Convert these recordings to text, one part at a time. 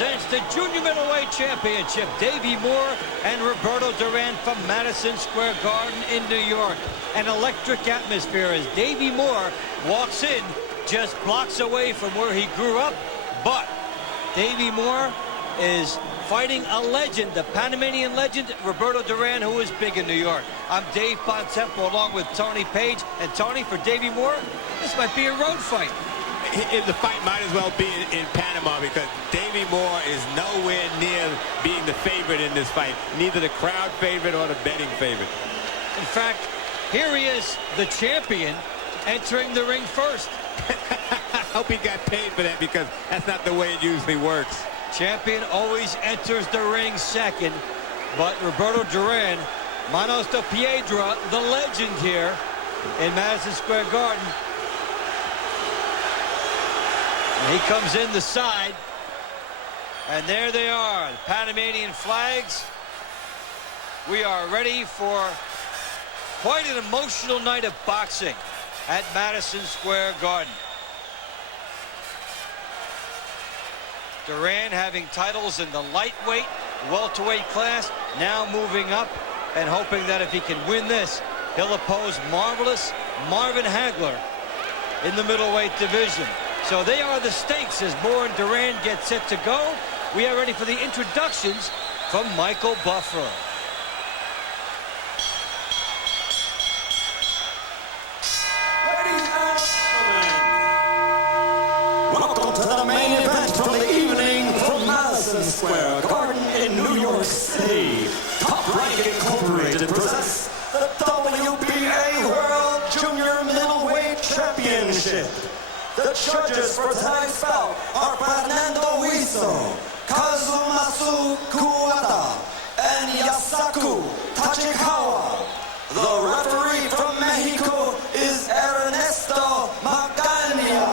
presents the Junior Middleweight Championship. Davey Moore and Roberto Duran from Madison Square Garden in New York. An electric atmosphere as Davey Moore walks in just blocks away from where he grew up. But Davey Moore is fighting a legend, the Panamanian legend, Roberto Duran, who is big in New York. I'm Dave Pontempo along with Tony Page. And Tony, for Davey Moore, this might be a road fight. The fight might as well be in Panama because Davey Moore is nowhere near being the favorite in this fight. Neither the crowd favorite or the betting favorite. In fact, here he is, the champion, entering the ring first. I hope he got paid for that because that's not the way it usually works. Champion always enters the ring second, but Roberto Duran, Manos de Piedra, the legend here in Madison Square Garden. And he comes in the side, and there they are, the Panamanian flags. We are ready for quite an emotional night of boxing at Madison Square Garden. Duran having titles in the lightweight, welterweight class, now moving up and hoping that if he can win this, he'll oppose marvelous Marvin Hagler in the middleweight division. So they are the stakes as Moore and Duran get set to go. We are ready for the introductions from Michael Buffer. Ladies and gentlemen, welcome to the main event from the evening from Madison Square Garden in New York City. Top Rank Incorporated presents the WBA World Junior Middleweight Championship. The judges for tonight's bout are Fernando Huizo, Kazumasu Kuwata, and Yasaku Tachikawa. The referee from Mexico is Ernesto Magana.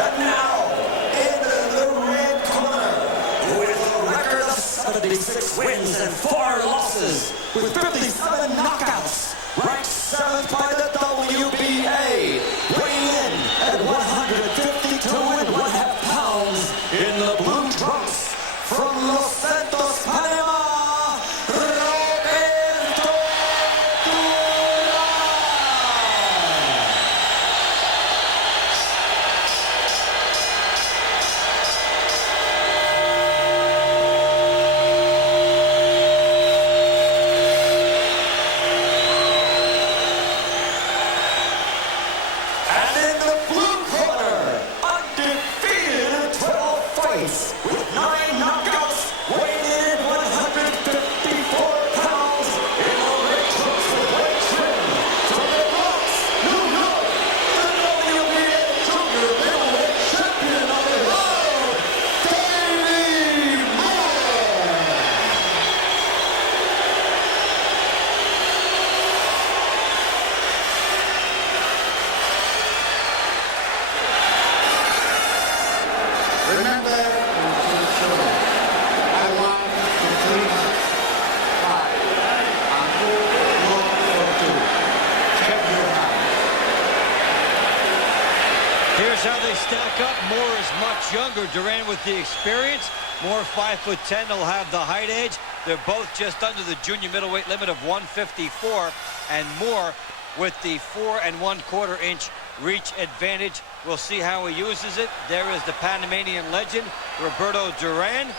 And now, in the red corner, with a record of 76 wins and 4 losses, with 57 knockouts, ranked 7th by the WBA, weighing in at 152.5 pounds in the blue trunks from Los Santos, Panama, Roberto Duran. And in the blue corner, undefeated in 12 fights, with 9 knockouts, weighing in 154 pounds in the red trunks with white trim. From the Bronx, New York, the WBA Junior Middleweight Champion of the world, Davey Moore. Remember, I want to please fight. I'm full for 2. Check your out. Here's how they stack up. Moore is much younger. Duran with the experience. Moore 5'10", will have the height edge. They're both just under the junior middleweight limit of 154. And Moore with the 4 1/4 inch reach advantage. We'll see how he uses it. There is the Panamanian legend, Roberto Duran.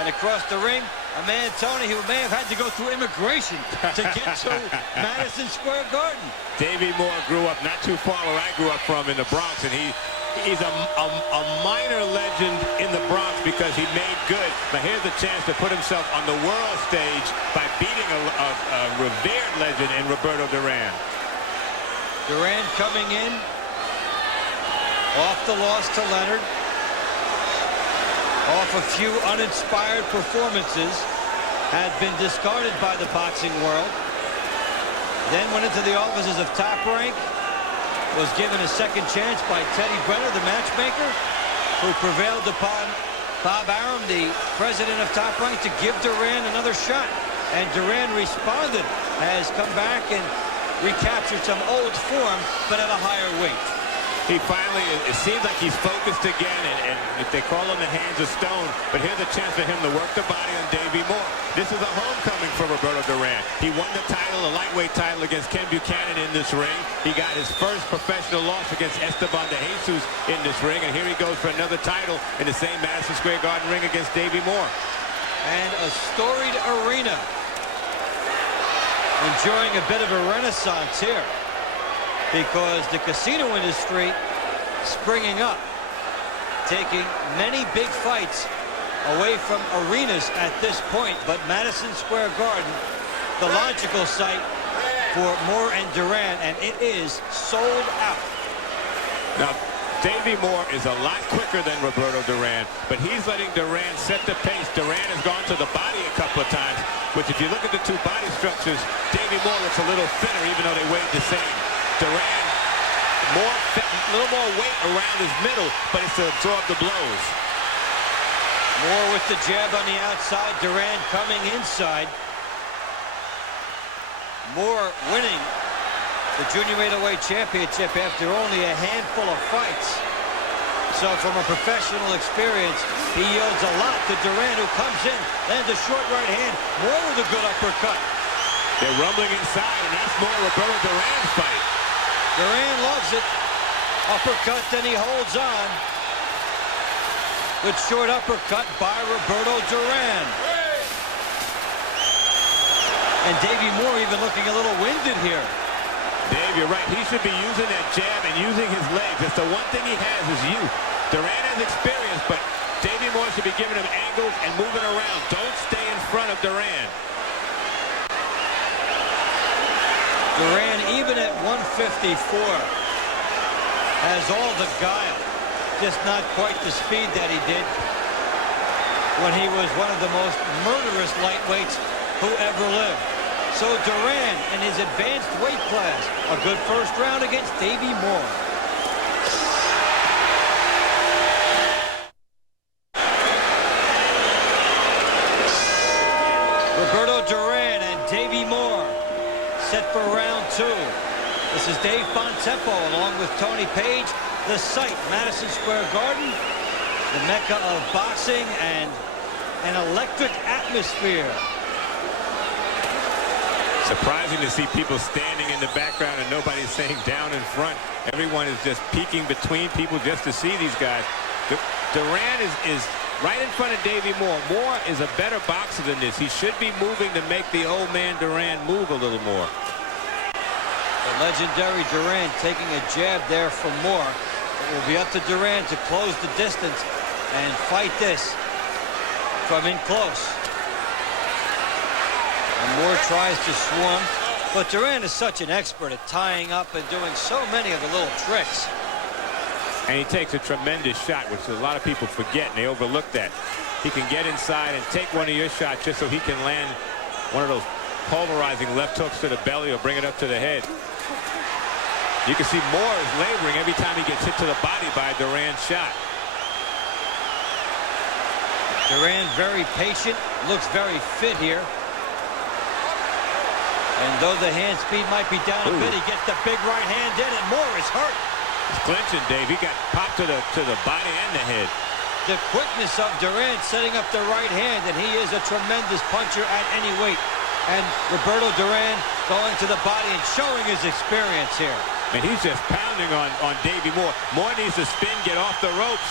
And across the ring, a man, Tony, who may have had to go through immigration to get to Madison Square Garden. Davey Moore grew up not too far where I grew up from in the Bronx, and he's a minor legend in the Bronx because he made good. But here's a chance to put himself on the world stage by beating a revered legend in Roberto Duran. Duran coming in off the loss to Leonard, off a few uninspired performances, had been discarded by the boxing world, then went into the offices of Top Rank, was given a second chance by Teddy Brenner, the matchmaker, who prevailed upon Bob Arum, the president of Top Rank, to give Duran another shot. And Duran responded, has come back and recaptured some old form, but at a higher weight. He finally, it seems like he's focused again, and if they call him the hands of stone, but here's a chance for him to work the body on Davey Moore. This is a homecoming for Roberto Duran. He won the title, the lightweight title, against Ken Buchanan in this ring. He got his first professional loss against Esteban de Jesus in this ring, and here he goes for another title in the same Madison Square Garden ring against Davey Moore. And a storied arena enjoying a bit of a renaissance here, because the casino industry springing up, taking many big fights away from arenas at this point, but Madison Square Garden, the logical site for Moore and Duran, and it is sold out. Now, Davey Moore is a lot quicker than Roberto Duran, but he's letting Duran set the pace. Duran has gone to the body a couple of times, which if you look at the two body structures, Davey Moore looks a little thinner, even though they weighed the same. Duran, a little more weight around his middle, but it's to absorb the blows. Moore with the jab on the outside, Duran coming inside. Moore winning the junior middleweight championship after only a handful of fights. So from a professional experience, he yields a lot to Duran, who comes in, lands a short right hand. Moore with a good uppercut. They're rumbling inside, and that's more Roberto Duran's fight. Duran loves it. Uppercut, then he holds on. Good short uppercut by Roberto Duran. And Davey Moore even looking a little winded here. Dave, you're right. He should be using that jab and using his legs. That's the one thing he has is youth. Duran has experience, but Davey Moore should be giving him angles and moving around. Don't stay in front of Duran. Duran, even at 154, has all the guile, just not quite the speed that he did when he was one of the most murderous lightweights who ever lived. So Duran in his advanced weight class, a good first round against Davey Moore. Roberto Duran and Davey Moore set for round two. This is Dave Bontempo along with Tony Page. The site, Madison Square Garden, the mecca of boxing and an electric atmosphere. Surprising to see people standing in the background and nobody's saying down in front. Everyone is just peeking between people just to see these guys. Duran is right in front of Davey Moore. Moore is a better boxer than this. He should be moving to make the old man Duran move a little more. The legendary Duran taking a jab there from Moore. It will be up to Duran to close the distance and fight this from in close. And Moore tries to swarm, but Duran is such an expert at tying up and doing so many of the little tricks. And he takes a tremendous shot, which a lot of people forget, and they overlook that. He can get inside and take one of your shots just so he can land one of those pulverizing left hooks to the belly or bring it up to the head. You can see Moore is laboring every time he gets hit to the body by Duran's shot. Duran very patient, looks very fit here. And though the hand speed might be down a bit, he gets the big right hand in, and Moore is hurt. He's clinching, Dave. He got popped to the body and the head. The quickness of Duran setting up the right hand, and he is a tremendous puncher at any weight. And Roberto Duran going to the body and showing his experience here. And he's just pounding on Davey Moore. Moore needs to spin, get off the ropes.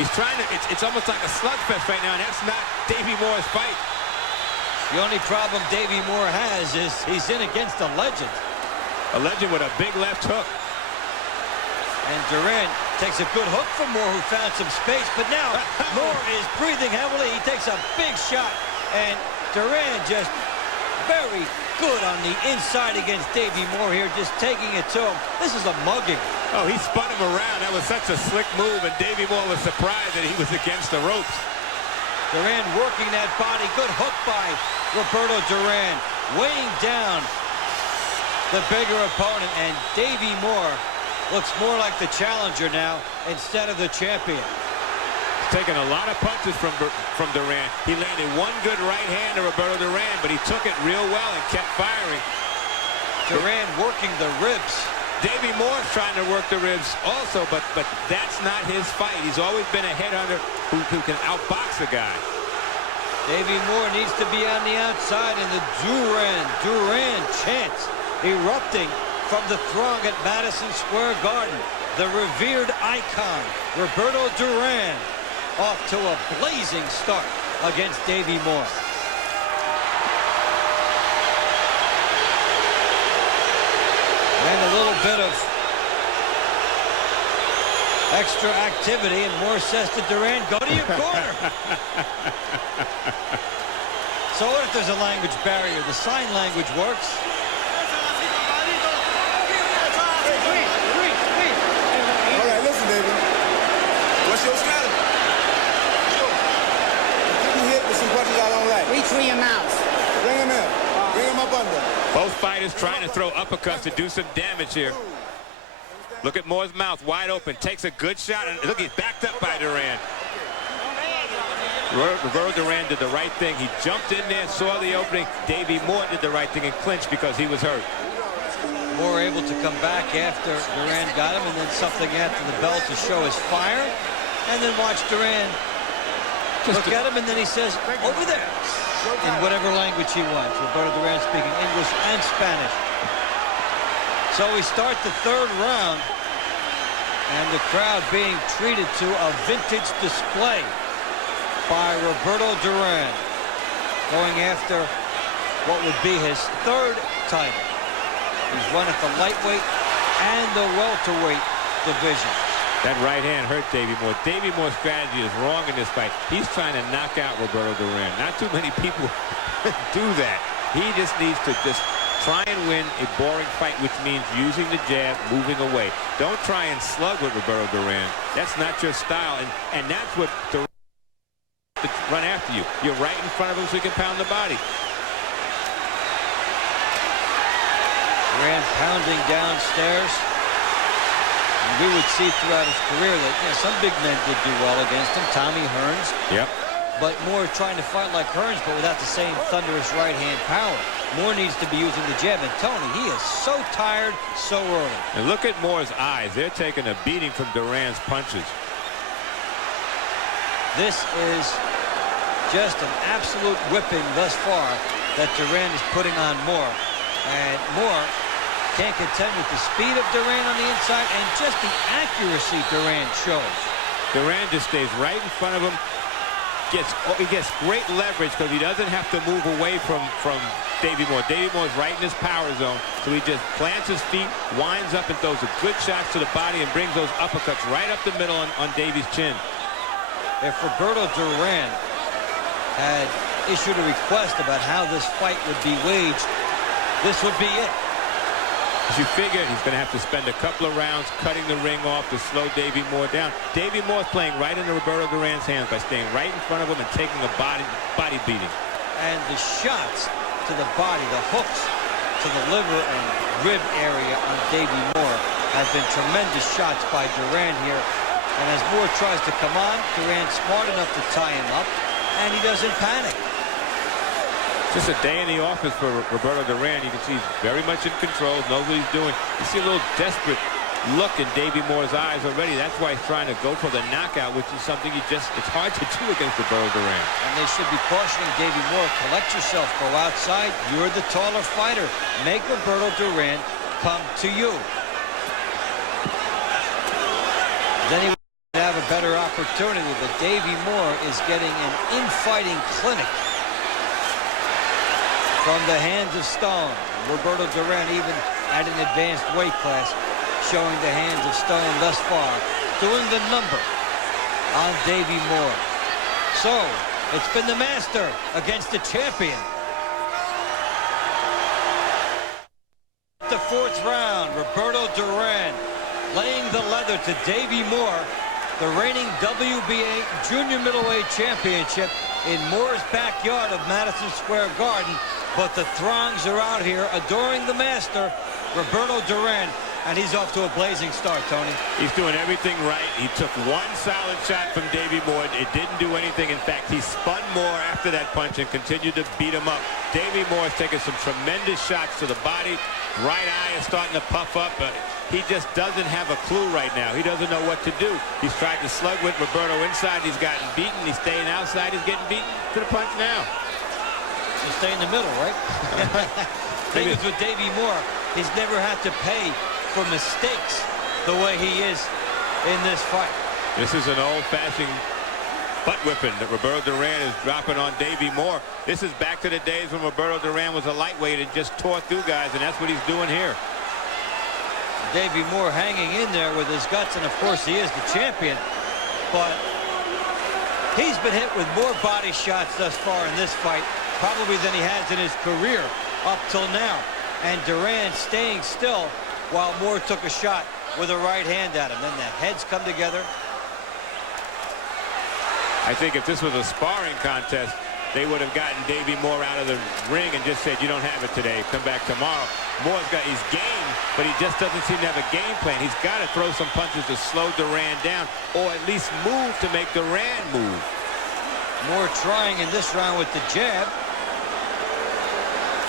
He's trying to, it's almost like a slugfest right now, and that's not Davey Moore's fight. The only problem Davey Moore has is he's in against a legend. A legend with a big left hook. And Duran takes a good hook from Moore, who found some space, but now Moore is breathing heavily. He takes a big shot, and Duran just very good on the inside against Davey Moore here, just taking it to him. This is a mugging. Oh, he spun him around. That was such a slick move, and Davey Moore was surprised that he was against the ropes. Duran working that body. Good hook by Roberto Duran, weighing down the bigger opponent, and Davey Moore looks more like the challenger now instead of the champion. He's taking a lot of punches from Duran. He landed one good right hand to Roberto Duran, but he took it real well and kept firing. Duran working the ribs Davey Moore's trying to work the ribs also, but that's not his fight. He's always been a headhunter who can outbox a guy. Davey Moore needs to be on the outside, and the Duran chants erupting from the throng at Madison Square Garden. The revered icon, Roberto Duran, off to a blazing start against Davey Moore. And a little bit of extra activity, and Moore says to Duran, go to your corner. So what if there's a language barrier? The sign language works. All right, listen, baby. What's your strategy? Give me hit with some punches I don't like. Reach for your mouth. Bring him in. Bring him up under. Both fighters trying to throw uppercuts to do some damage here. Look at Moore's mouth wide open. Takes a good shot. And look, he's backed up by Duran. Roberto Duran did the right thing. He jumped in there, saw the opening. Davey Moore did the right thing and clinched because he was hurt. Moore able to come back after Duran got him, and then something after the bell to show his fire. And then watch Duran look at him, and then he says, over there, in whatever language he wants. Roberto Duran speaking English and Spanish. So we start the third round, and the crowd being treated to a vintage display by Roberto Duran, going after what would be his third title. He's won at the lightweight and the welterweight division. That right hand hurt Davey Moore. Davey Moore's strategy is wrong in this fight. He's trying to knock out Roberto Duran. Not too many people do that. He just needs to try and win a boring fight, which means using the jab, moving away. Don't try and slug with Roberto Duran. That's not your style, and that's what Duran run after you. You're right in front of him so he can pound the body. Duran pounding downstairs. And we would see throughout his career that some big men did do well against him. Tommy Hearns. Yep. But Moore trying to fight like Hearns, but without the same thunderous right-hand power. Moore needs to be using the jab. And Tony, he is so tired so early. And look at Moore's eyes. They're taking a beating from Duran's punches. This is just an absolute whipping thus far that Duran is putting on Moore. And Moore can't contend with the speed of Duran on the inside and just the accuracy Duran shows. Duran just stays right in front of him. He gets great leverage because he doesn't have to move away from Davey Moore. Davey Moore's right in his power zone, so he just plants his feet, winds up, and throws a good shots to the body and brings those uppercuts right up the middle on Davey's chin. If Roberto Duran had issued a request about how this fight would be waged, this would be it. As you figured, he's going to have to spend a couple of rounds cutting the ring off to slow Davey Moore down. Davey Moore's playing right into Roberto Duran's hands by staying right in front of him and taking a body beating. And the shots to the body, the hooks to the liver and rib area on Davey Moore have been tremendous shots by Duran here. And as Moore tries to come on, Duran's smart enough to tie him up, and he doesn't panic. Just a day in the office for Roberto Duran. You can see he's very much in control, knows what he's doing. You see a little desperate look in Davey Moore's eyes already. That's why he's trying to go for the knockout, which is something it's hard to do against Roberto Duran. And they should be cautioning Davey Moore, collect yourself, go outside. You're the taller fighter. Make Roberto Duran come to you. Then he would have a better opportunity, but Davey Moore is getting an infighting clinic from the hands of stone. Roberto Duran, even at an advanced weight class, showing the hands of stone thus far, doing the number on Davey Moore. So, it's been the master against the champion. The fourth round, Roberto Duran laying the leather to Davey Moore, the reigning WBA Junior Middleweight Championship in Moore's backyard of Madison Square Garden. But the throngs are out here adoring the master, Roberto Duran, and he's off to a blazing start, Tony. He's doing everything right. He took one solid shot from Davey Moore. It didn't do anything. In fact, he spun Moore after that punch and continued to beat him up. Davey Moore's taking some tremendous shots to the body. Right eye is starting to puff up. he just doesn't have a clue right now. He doesn't know what to do. He's tried to slug with Roberto inside. He's gotten beaten. He's staying outside. He's getting beaten to the punch now. You stay in the middle, right? Thing is with Davey Moore, he's never had to pay for mistakes the way he is in this fight. This is an old-fashioned butt whipping that Roberto Duran is dropping on Davey Moore. This is back to the days when Roberto Duran was a lightweight and just tore through guys, and that's what he's doing here. Davey Moore hanging in there with his guts, and of course he is the champion, but he's been hit with more body shots thus far in this fight probably than he has in his career up till now, and Duran staying still while Moore took a shot with a right hand at him. Then the heads come together. I think if this was a sparring contest, they would have gotten Davey Moore out of the ring and just said, you don't have it today, come back tomorrow. Moore's got his game, but he just doesn't seem to have a game plan. He's got to throw some punches to slow Duran down, or at least move to make Duran move. Moore trying in this round with the jab,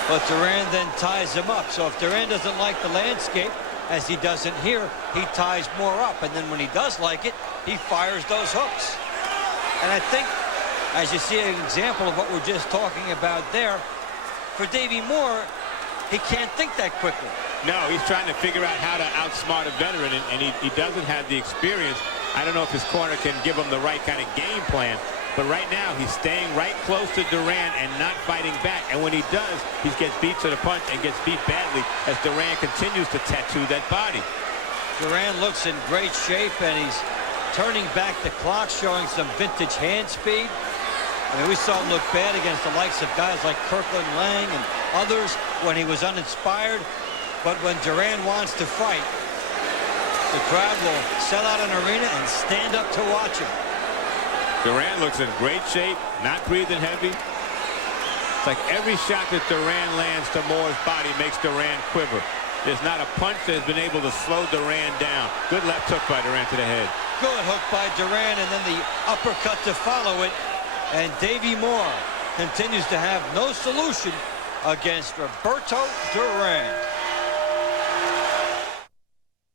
but Duran then ties him up. So if Duran doesn't like the landscape, as he doesn't here, he ties Moore up, and then when he does like it, he fires those hooks. And I think, as you see an example of what we're just talking about there, for Davey Moore, he can't think that quickly. No, he's trying to figure out how to outsmart a veteran, and he doesn't have the experience. I don't know if his corner can give him the right kind of game plan, but right now he's staying right close to Duran and not fighting back. And when he does, he gets beat to the punch and gets beat badly as Duran continues to tattoo that body. Duran looks in great shape, and he's turning back the clock, showing some vintage hand speed. I mean, we saw him look bad against the likes of guys like Kirkland Lang and others when he was uninspired. But when Duran wants to fight, the crowd will sell out an arena and stand up to watch him. Duran looks in great shape, not breathing heavy. It's like every shot that Duran lands to Moore's body makes Duran quiver. There's not a punch that has been able to slow Duran down. Good left hook by Duran to the head. Good hook by Duran, and then the uppercut to follow it. And Davey Moore continues to have no solution against Roberto Duran.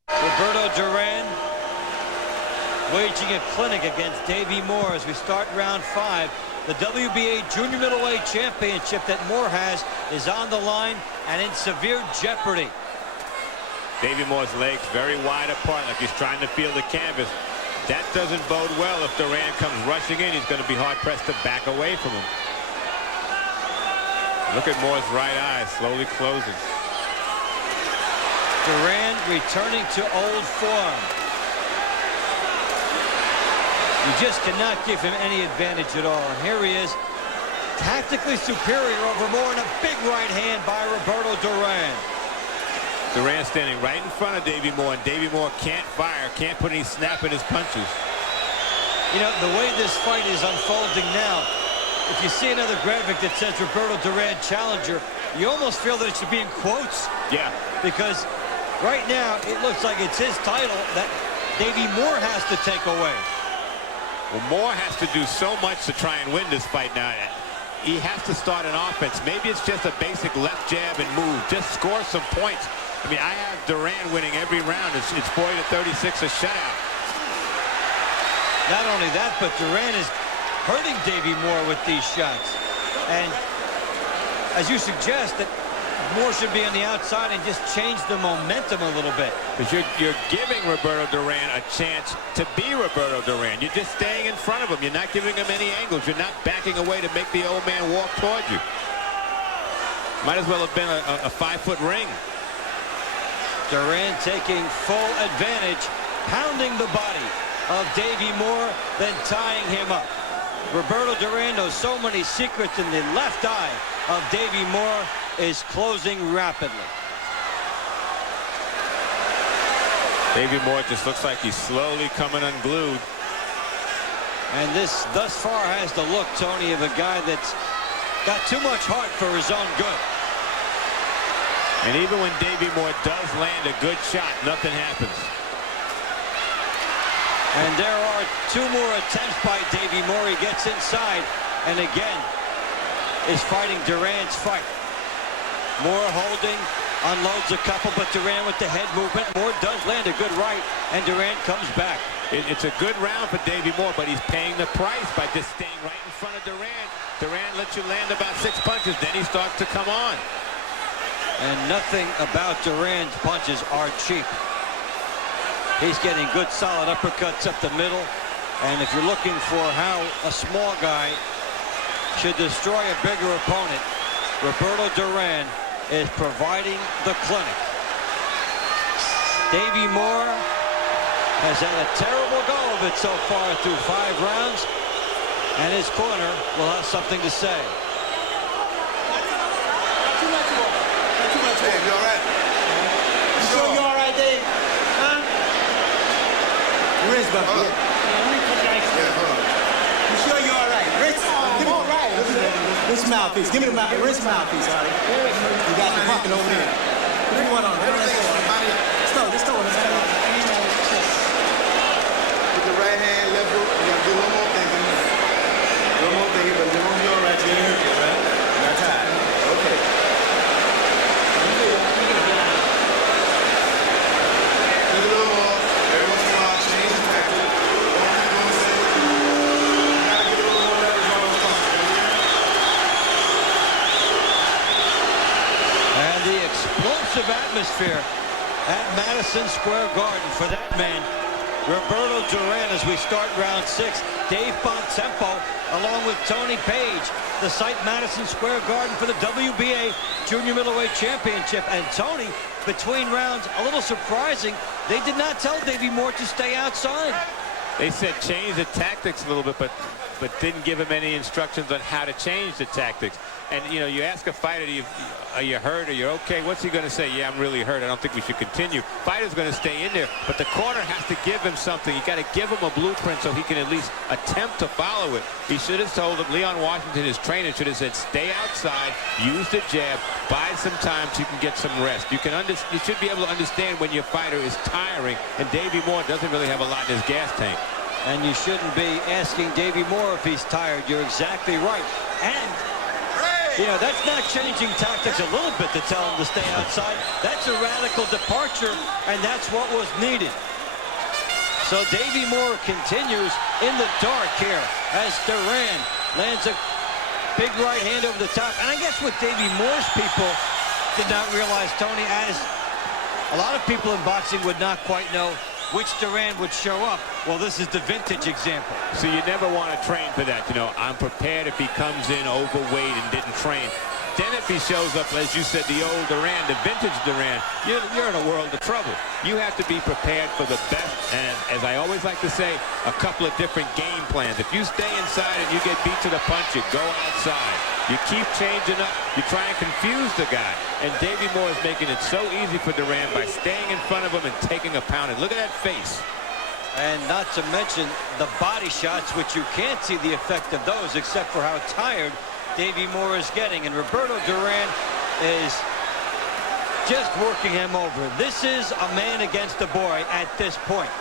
Roberto Duran waging a clinic against Davey Moore as we start round 5. The WBA Junior Middleweight Championship that Moore has is on the line and in severe jeopardy. Davey Moore's legs very wide apart, like he's trying to feel the canvas. That doesn't bode well. If Duran comes rushing in, he's going to be hard-pressed to back away from him. Look at Moore's right eye slowly closing. Duran returning to old form. You just cannot give him any advantage at all. And here he is, tactically superior over Moore, and a big right hand by Roberto Duran. Duran standing right in front of Davey Moore, and Davey Moore can't fire, can't put any snap in his punches. You know, the way this fight is unfolding now, if you see another graphic that says Roberto Duran challenger, you almost feel that it should be in quotes. Yeah. Because right now, it looks like it's his title that Davey Moore has to take away. Well, Moore has to do so much to try and win this fight now. He has to start an offense. Maybe it's just a basic left jab and move. Just score some points. I mean, I have Duran winning every round. It's 40-36, a shutout. Not only that, but Duran is hurting Davey Moore with these shots. And as you suggest, that Moore should be on the outside and just change the momentum a little bit. Because you're giving Roberto Duran a chance to be Roberto Duran. You're just staying in front of him. You're not giving him any angles. You're not backing away to make the old man walk toward you. Might as well have been a 5-foot ring. Duran taking full advantage, pounding the body of Davey Moore, then tying him up. Roberto Duran knows so many secrets, in the left eye of Davey Moore is closing rapidly. Davey Moore just looks like he's slowly coming unglued. And this, thus far, has the look, Tony, of a guy that's got too much heart for his own good. And even when Davey Moore does land a good shot, nothing happens. And there are 2 more attempts by Davey Moore. He gets inside and again is fighting Duran's fight. Moore holding unloads a couple, but Duran with the head movement. Moore does land a good right, and Duran comes back. It's a good round for Davey Moore, but he's paying the price by just staying right in front of Duran. Duran lets you land about 6 punches, then he starts to come on. And nothing about Duran's punches are cheap. He's getting good, solid uppercuts up the middle. And if you're looking for how a small guy should destroy a bigger opponent, Roberto Duran is providing the clinic. Davey Moore has had a terrible go of it so far through 5 rounds, and his corner will have something to say. Dave, you all right? You sure you all right, Dave? Huh? Wrist buckle. Yeah, hold on. You sure you all right? Wrist. Give me all right. Wrist mouthpiece. Give me the wrist mouthpiece, all right? You got the pocket over there. Put one on. Let's go. With the right hand, left hook, you gotta do one more thinking. One more thinking, but you won't be all right. You ain't hurt yet, right? Not tired. Okay. Do a little more. Every once in a while, change the tactic. Don't keep doing the same. You gotta get a little more leverage on those punches. And the explosive atmosphere at Madison Square Garden for that man, Roberto Duran, as we start round 6. Dave Bontempo, along with Tony Page, the site Madison Square Garden for the WBA Junior Middleweight Championship. And Tony, between rounds, a little surprising, they did not tell Davey Moore to stay outside. They said change the tactics a little bit, but didn't give him any instructions on how to change the tactics. And, you know, you ask a fighter, are you hurt? Are you okay? What's he going to say? Yeah, I'm really hurt. I don't think we should continue. Fighter's going to stay in there, but the corner has to give him something. You got to give him a blueprint so he can at least attempt to follow it. He should have told him, Leon Washington, his trainer, should have said, stay outside, use the jab, buy some time so you can get some rest. You should be able to understand when your fighter is tiring, and Davey Moore doesn't really have a lot in his gas tank. And you shouldn't be asking Davey Moore if he's tired. You're exactly right. And, you know, that's not changing tactics a little bit to tell him to stay outside. That's a radical departure, and that's what was needed. So Davey Moore continues in the dark here as Duran lands a big right hand over the top. And I guess what Davey Moore's people did not realize, Tony, as a lot of people in boxing would not quite know which Duran would show up. Well, this is the vintage example. So you never want to train for that. You know, I'm prepared if he comes in overweight and didn't train. Then if he shows up, as you said, the old Duran, the vintage Duran, you're in a world of trouble. You have to be prepared for the best. And as I always like to say, a couple of different game plans. If you stay inside and you get beat to the punch, you go outside. You keep changing up. You try and confuse the guy. And Davey Moore is making it so easy for Duran by staying in front of him and taking a pounding. Look at that face. And not to mention the body shots, which you can't see the effect of those except for how tired Davey Moore is getting. And Roberto Duran is just working him over. This is a man against a boy at this point.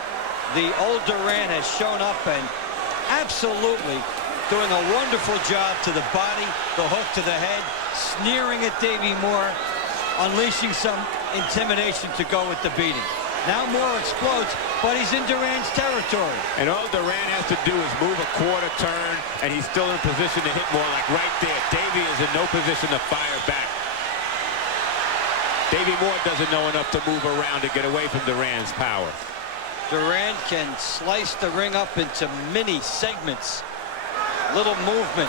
The old Duran has shown up and absolutely doing a wonderful job to the body, the hook to the head, sneering at Davey Moore, unleashing some intimidation to go with the beating. Now Moore explodes, but he's in Duran's territory. And all Duran has to do is move a quarter turn, and he's still in position to hit more, like right there. Davey is in no position to fire back. Davey Moore doesn't know enough to move around to get away from Duran's power. Duran can slice the ring up into mini segments. Little movement,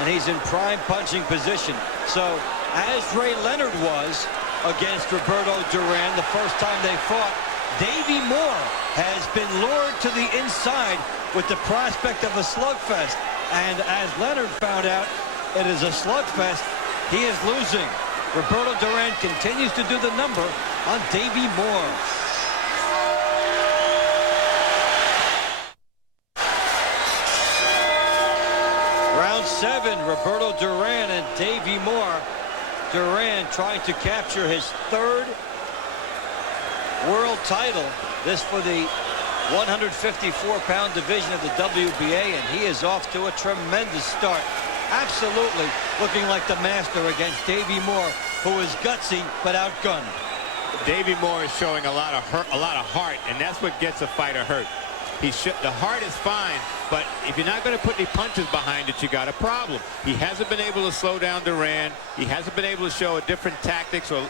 and he's in prime punching position. So, as Ray Leonard was against Roberto Duran the first time they fought, Davey Moore has been lured to the inside with the prospect of a slugfest. And as Leonard found out, it is a slugfest. He is losing. Roberto Duran continues to do the number on Davey Moore. Round 7, Roberto Duran and Davey Moore. Duran trying to capture his 3rd world title. This for the 154-pound division of the WBA, and he is off to a tremendous start. absolutely looking like the master against Davey Moore, who is gutsy but outgunned. Davey Moore is showing a lot of heart, and that's what gets a fighter hurt. The heart is fine, but if you're not going to put any punches behind it, you got a problem. He hasn't been able to slow down Duran. He hasn't been able to show a different tactics or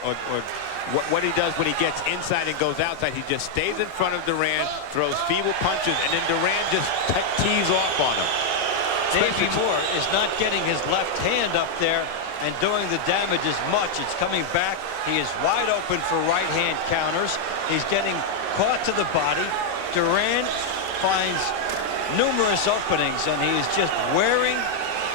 what he does when he gets inside and goes outside. He just stays in front of Duran, throws feeble punches, and then Duran just tees off on him. Davey Moore is not getting his left hand up there and doing the damage as much. It's coming back. He is wide open for right hand counters. He's getting caught to the body. Duran finds numerous openings, and he is just wearing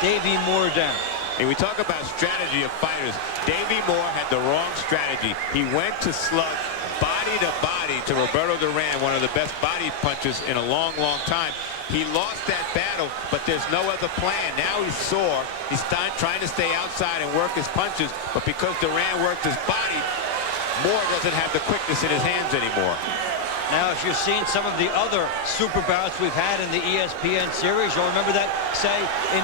Davey Moore down. And we talk about strategy of fighters. Davey Moore had the wrong strategy. He went to slug body to body to Roberto Duran, one of the best body punches in a long, long time. He lost that battle, but there's no other plan. Now he's sore. He's trying to stay outside and work his punches, but because Duran worked his body, Moore doesn't have the quickness in his hands anymore. Now, if you've seen some of the other super bouts we've had in the ESPN series, you'll remember that, say, in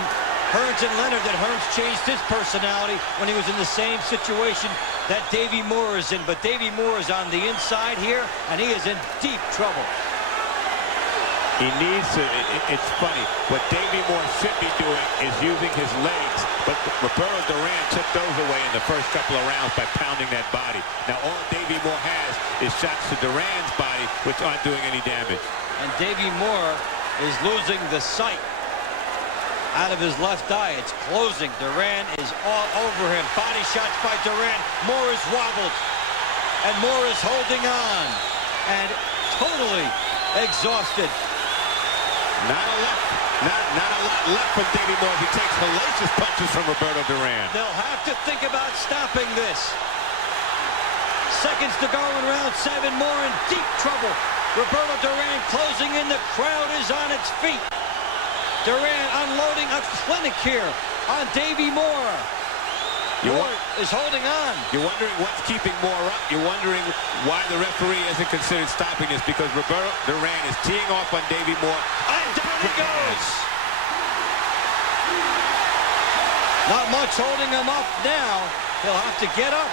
Hearns and Leonard, that Hearns changed his personality when he was in the same situation that Davey Moore is in. But Davey Moore is on the inside here, and he is in deep trouble. He needs to, it's funny, what Davey Moore should be doing is using his legs, but Roberto Duran took those away in the first couple of rounds by pounding that body. Now all Davey Moore has is shots to Duran's body, which aren't doing any damage. And Davey Moore is losing the sight out of his left eye. It's closing. Duran is all over him. Body shots by Duran. Moore is wobbled, and Moore is holding on, and totally exhausted. Not a lot left from Davey Moore. He takes hellacious punches from Roberto Duran. They'll have to think about stopping this. Seconds to go in round 7. Moore in deep trouble. Roberto Duran closing in. The crowd is on its feet. Duran unloading a clinic here on Davey Moore. Moore is holding on. You're wondering what's keeping Moore up. You're wondering why the referee hasn't considered stopping this, because Roberto Duran is teeing off on Davey Moore. And down he goes. Not much holding him up now. He'll have to get up.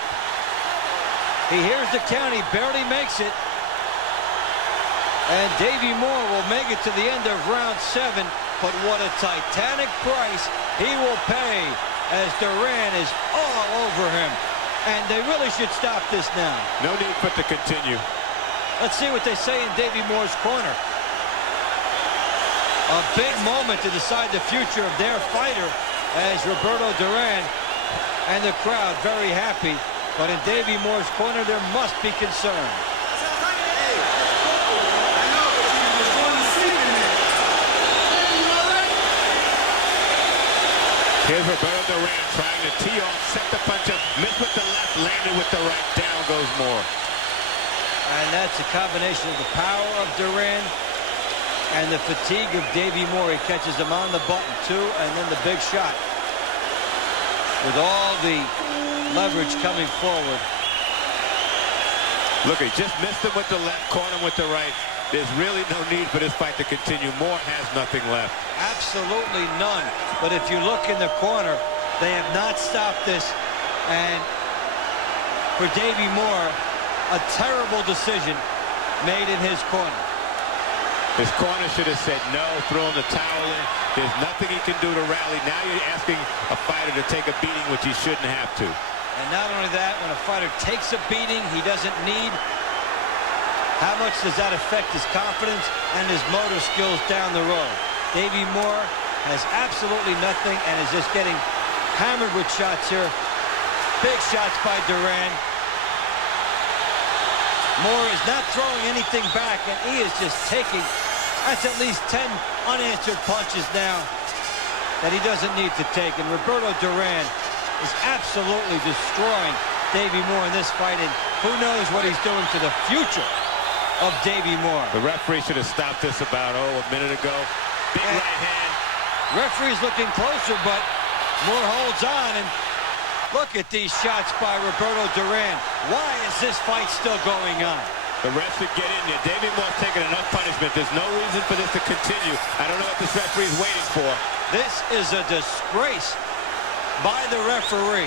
He hears the count. He barely makes it. And Davey Moore will make it to the end of round 7. But what a titanic price he will pay as Duran is all over him. And they really should stop this now. No need for it to continue. Let's see what they say in Davey Moore's corner. A big moment to decide the future of their fighter, as Roberto Duran and the crowd very happy. But in Davey Moore's corner, there must be concern. Here's Roberto Duran trying to tee off, set the punch up, missed with the left, landed with the right. Down goes Moore. And that's a combination of the power of Duran and the fatigue of Davey Moore. He catches him on the button, too, and then the big shot. With all the leverage coming forward. Look, he just missed him with the left, caught him with the right. There's really no need for this fight to continue. Moore has nothing left. Absolutely none. But if you look in the corner, they have not stopped this. And for Davey Moore, a terrible decision made in his corner. His corner should have said no, thrown the towel in. There's nothing he can do to rally. Now you're asking a fighter to take a beating, which he shouldn't have to. And not only that, when a fighter takes a beating he doesn't need, how much does that affect his confidence and his motor skills down the road? Davey Moore has absolutely nothing and is just getting hammered with shots here. Big shots by Duran. Moore is not throwing anything back, and he is just taking, that's at least 10 unanswered punches now that he doesn't need to take. And Roberto Duran is absolutely destroying Davey Moore in this fight, and who knows what he's doing to the future of Davey Moore. The referee should have stopped this about, a minute ago. Big right hand. Referee's looking closer, but Moore holds on, and look at these shots by Roberto Duran. Why is this fight still going on? The ref should get in there. Davey Moore's taking enough punishment. There's no reason for this to continue. I don't know what this referee's waiting for. This is a disgrace by the referee,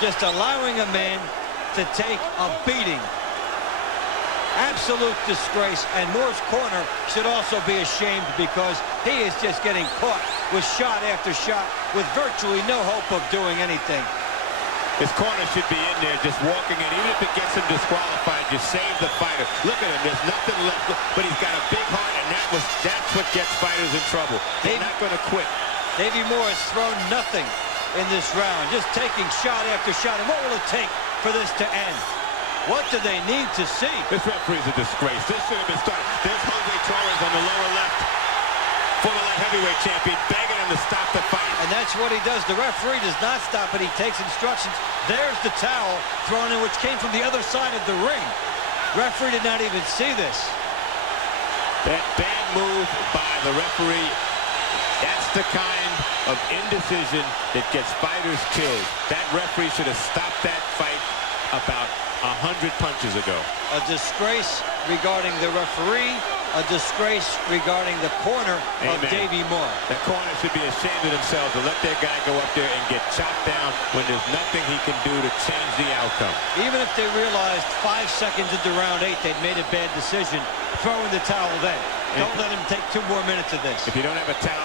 just allowing a man to take a beating. Absolute disgrace, and Moore's corner should also be ashamed because he is just getting caught with shot after shot with virtually no hope of doing anything. His corner should be in there just walking in. Even if it gets him disqualified, just save the fighter. Look at him, there's nothing left, but he's got a big heart, and that's what gets fighters in trouble. They're not going to quit. Davey Moore has thrown nothing in this round, just taking shot after shot. And what will it take for this to end? What do they need to see? This referee's a disgrace. This should have been started. There's Jose Torres on the lower left, former light heavyweight champion, begging him to stop the fight. And that's what he does. The referee does not stop it. He takes instructions. There's the towel thrown in, which came from the other side of the ring. Referee did not even see this. That bad move by the referee, that's the kind of indecision that gets fighters killed. That referee should have stopped that fight about 100 punches ago. A disgrace regarding the referee, a disgrace regarding the corner of Davey Moore. The corner should be ashamed of themselves to let their guy go up there and get chopped down when there's nothing he can do to change the outcome. Even if they realized 5 seconds into round 8 they'd made a bad decision, throw in the towel then. Don't let him take 2 more minutes of this. If you don't have a towel,